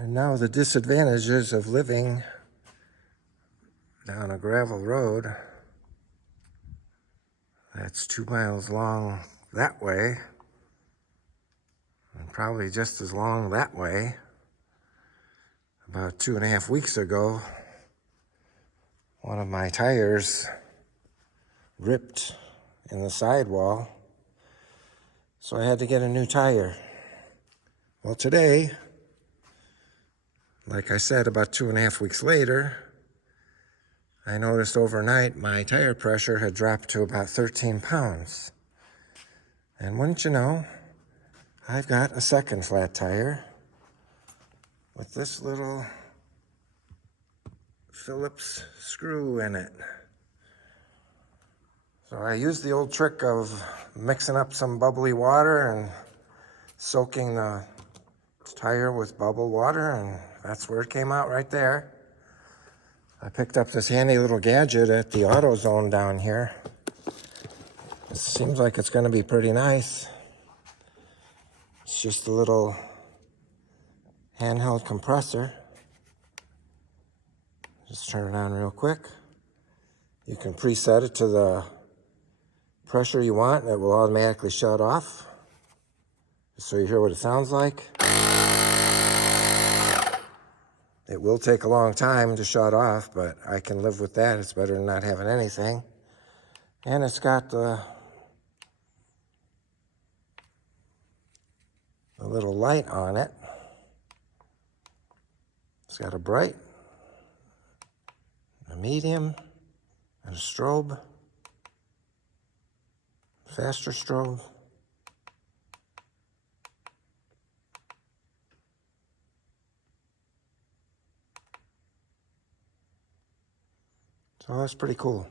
And now the disadvantages of living down a gravel road that's 2 miles long that way, and probably just as long that way. About 2.5 weeks ago, one of my tires ripped in the sidewall, so I had to get a new tire. Well, today, like I said, about 2.5 weeks later, I noticed overnight my tire pressure had dropped to about 13 pounds. And wouldn't you know, I've got a second flat tire with this little Phillips screw in it. So I used the old trick of mixing up some bubbly water and soaking the tire with bubbled water, and that's where it came out right there. I picked up this handy little gadget at the AutoZone down here. It seems like it's going to be pretty nice. It's just a little handheld compressor. Just turn it on real quick. You can preset it to the pressure you want, and it will automatically shut off. So you hear what it sounds like. It will take a long time to shut off, but I can live with that. It's better than not having anything. And it's got the little light on it. It's got a bright, a medium, and a strobe, faster strobe. So that's pretty cool.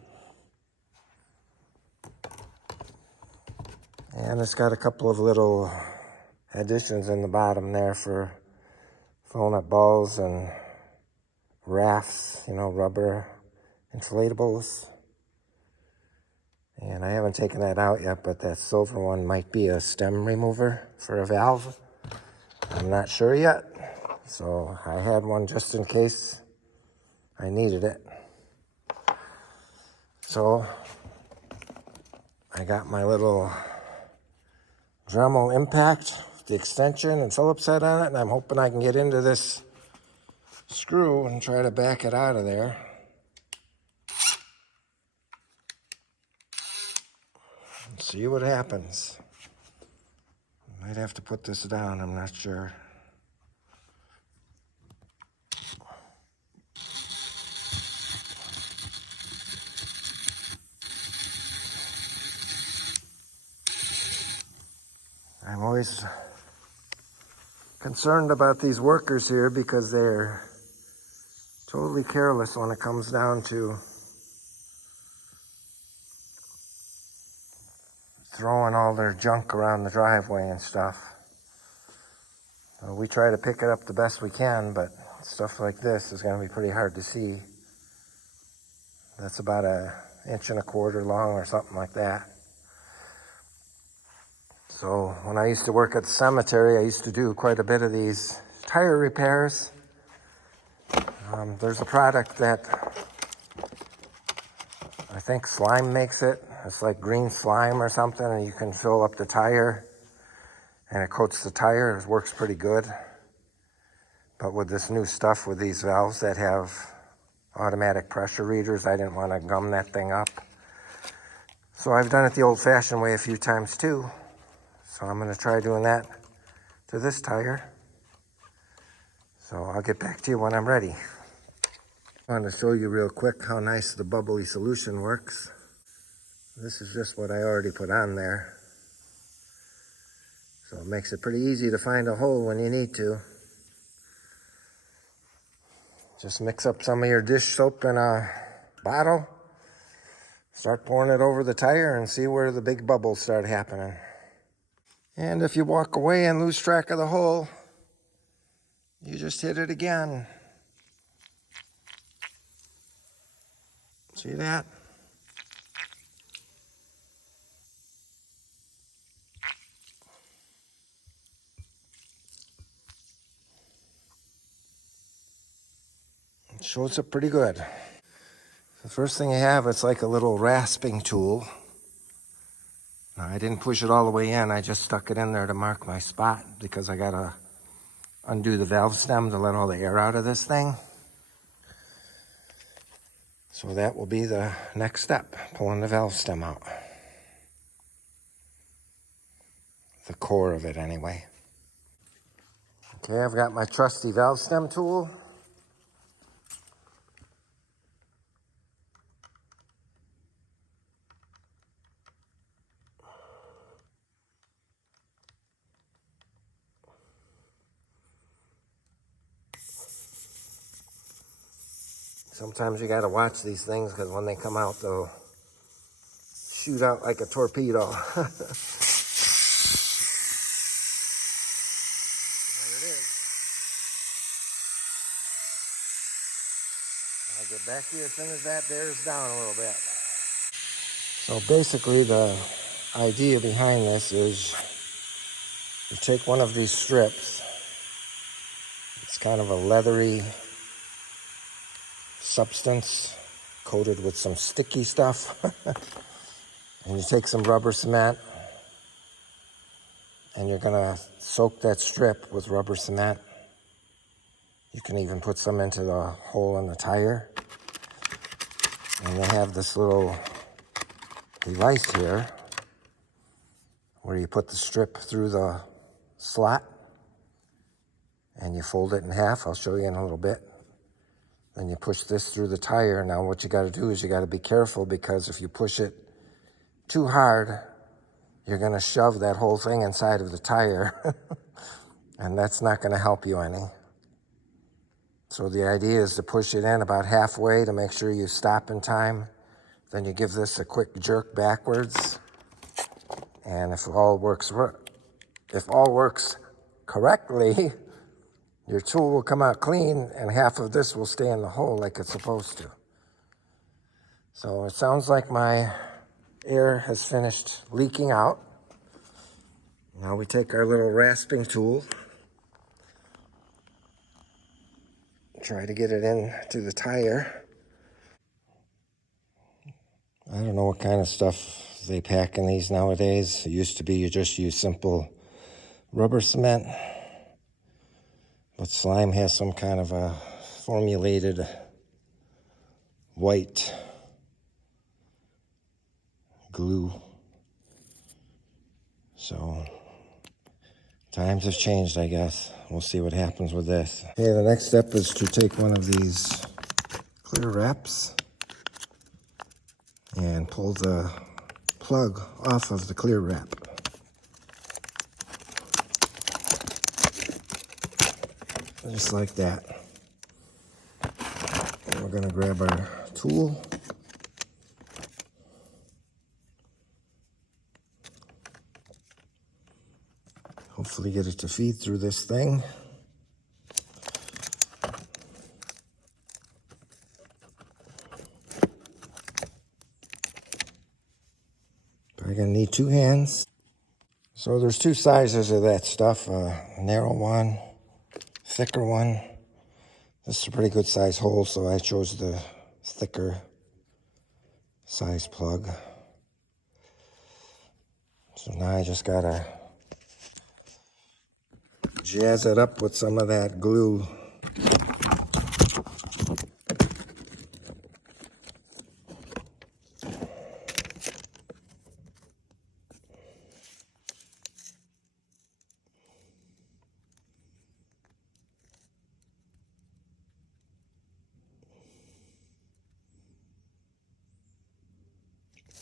And it's got a couple of little additions in the bottom there for filling up balls and rafts, rubber inflatables. And I haven't taken that out yet, but that silver one might be a stem remover for a valve. I'm not sure yet. So I had one just in case I needed it. So I got my little Dremel Impact, the extension and Phillips head on it, and I'm hoping I can get into this screw and try to back it out of there. And see what happens. Might have to put this down, I'm not sure. I'm always concerned about these workers here because they're totally careless when it comes down to throwing all their junk around the driveway and stuff. We try to pick it up the best we can, but stuff like this is going to be pretty hard to see. That's about 1.25 inches long or something like that. So when I used to work at the cemetery, I used to do quite a bit of these tire repairs. There's a product that I think Slime makes it. It's like green slime or something, and you can fill up the tire and it coats the tire. It works pretty good. But with this new stuff with these valves that have automatic pressure readers, I didn't want to gum that thing up. So I've done it the old-fashioned way a few times too. So I'm going to try doing that to this tire. So I'll get back to you when I'm ready. I want to show you real quick how nice the bubbly solution works. This is just what I already put on there. So it makes it pretty easy to find a hole when you need to. Just mix up some of your dish soap in a bottle. Start pouring it over the tire and see where the big bubbles start happening. And if you walk away and lose track of the hole, you just hit it again. See that? It shows up pretty good. The first thing I have, it's like a little rasping tool. Now, I didn't push it all the way in. I just stuck it in there to mark my spot because I gotta undo the valve stem to let all the air out of this thing. So that will be the next step, pulling the valve stem out. The core of it anyway. Okay, I've got my trusty valve stem tool. Sometimes you gotta watch these things because when they come out, they'll shoot out like a torpedo. There it is. I'll get back to you as soon as that bears down a little bit. So basically the idea behind this is you take one of these strips. It's kind of a leathery substance coated with some sticky stuff. And you take some rubber cement and you're gonna soak that strip with rubber cement. You can even put some into the hole in the tire. And they have this little device here where you put the strip through the slot and you fold it in half. I'll show you in a little bit. Then you push this through the tire. Now what you gotta do is you gotta be careful because if you push it too hard, you're gonna shove that whole thing inside of the tire and that's not gonna help you any. So the idea is to push it in about halfway to make sure you stop in time. Then you give this a quick jerk backwards. And if all works correctly, your tool will come out clean and half of this will stay in the hole like it's supposed to. So it sounds like my air has finished leaking out. Now we take our little rasping tool, try to get it into the tire. I don't know what kind of stuff they pack in these nowadays. It used to be you just use simple rubber cement, but slime has some kind of a formulated white glue. So times have changed, I guess. We'll see what happens with this. Okay, the next step is to take one of these clear wraps and pull the plug off of the clear wrap. Just like that. And we're gonna grab our tool. Hopefully get it to feed through this thing. Probably gonna need 2 hands. So there's 2 sizes of that stuff, a narrow one, thicker one. This is a pretty good size hole, so I chose the thicker size plug. So now I just gotta jazz it up with some of that glue.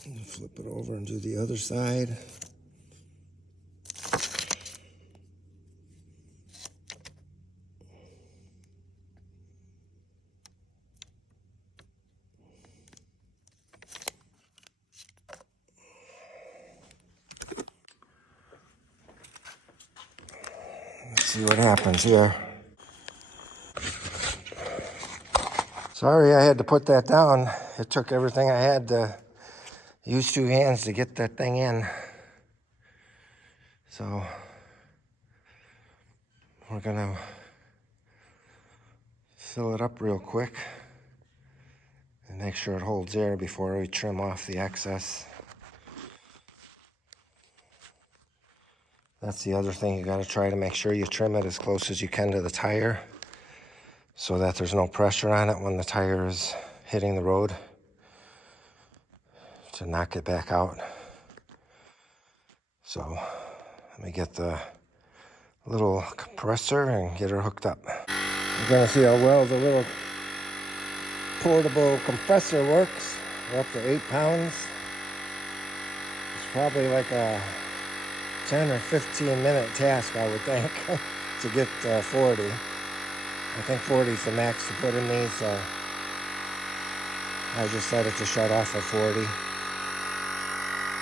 And flip it over and do the other side. Let's see what happens here. Sorry I had to put that down. It took everything I had to use 2 hands to get that thing in. So we're gonna fill it up real quick and make sure it holds air before we trim off the excess. That's the other thing, you got to try to make sure you trim it as close as you can to the tire so that there's no pressure on it when the tire is hitting the road to knock it back out. So let me get the little compressor and get her hooked up. You're going to see how well the little portable compressor works. We're up to 8 pounds. It's probably like a 10 or 15 minute task, I would think, to get 40. I think 40 is the max to put in these, so I just set it to shut off at 40.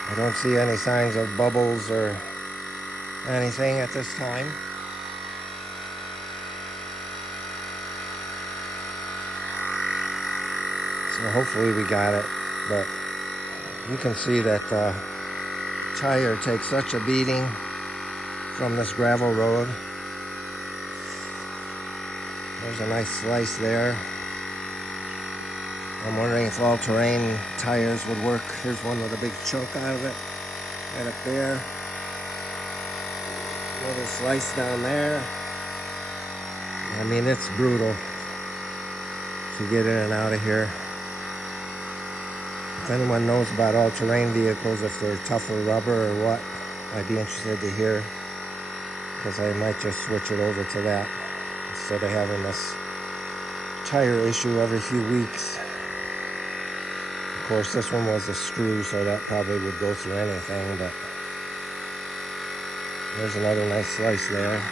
I don't see any signs of bubbles or anything at this time. So hopefully we got it, but you can see that the tire takes such a beating from this gravel road. There's a nice slice there. I'm wondering if all-terrain tires would work. Here's one with a big chunk out of it, right up there. Another slice down there. I mean, it's brutal to get in and out of here. If anyone knows about all-terrain vehicles, if they're tougher rubber or what, I'd be interested to hear, because I might just switch it over to that instead of having this tire issue every few weeks. Of course, this one was a screw, so that probably would go through anything, but there's another nice slice there.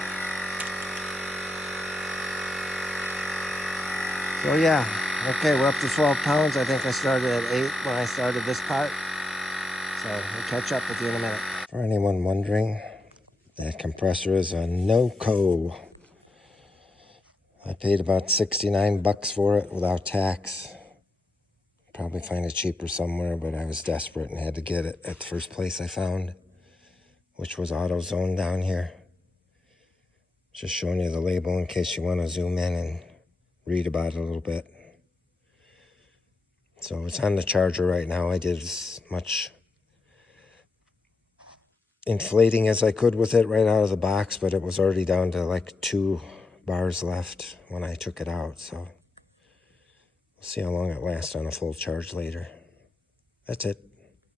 So yeah, okay, we're up to 12 pounds. I think I started at 8 when I started this part. So we'll catch up with you in a minute. For anyone wondering, that compressor is a Noco. I paid about 69 bucks for it without tax. Probably find it cheaper somewhere, but I was desperate and had to get it at the first place I found, which was AutoZone down here. Just showing you the label in case you want to zoom in and read about it a little bit. So it's on the charger right now. I did as much inflating as I could with it right out of the box, but it was already down to like 2 bars left when I took it out. So we'll see how long it lasts on a full charge later. That's it.